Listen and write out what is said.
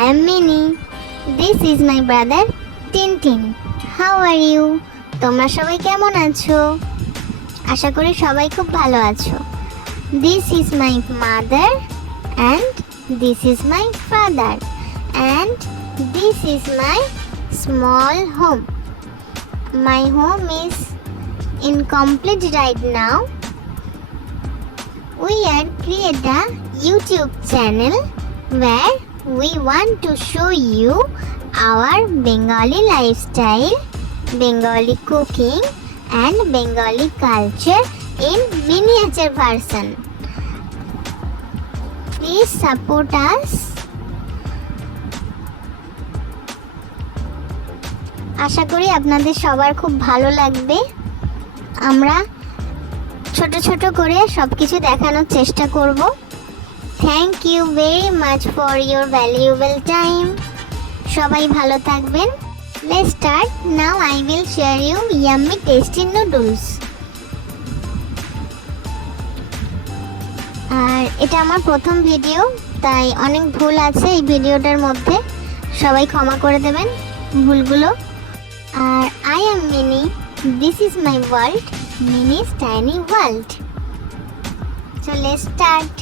I am Minnie. This is my brother Tintin. How are you? তোমরা সবাই কেমন আছো? আশা করি সবাই খুব ভালো আছো। This is my mother and this is my father and this is my small home. My home is incomplete right now. We are create a YouTube channel where we want to show you our Bengali lifestyle, Bengali cooking and Bengali culture in miniature version. Please support us. আশা করি আপনাদের সবার খুব ভালো লাগবে। আমরা ছোট ছোট করে সবকিছু দেখানোর চেষ্টা করব। Thank you very much for your valuable time. সবাই ভালো থাকবেন। Let's start now. I will share you yummy tasty noodles. আর এটা আমার প্রথম ভিডিও, তাই অনেক ভুল আছে এই ভিডিওটার মধ্যে, সবাই ক্ষমা করে দেবেন ভুলগুলো। আর I am Minnie, this is my world, Minnie's tiny world. So let's start.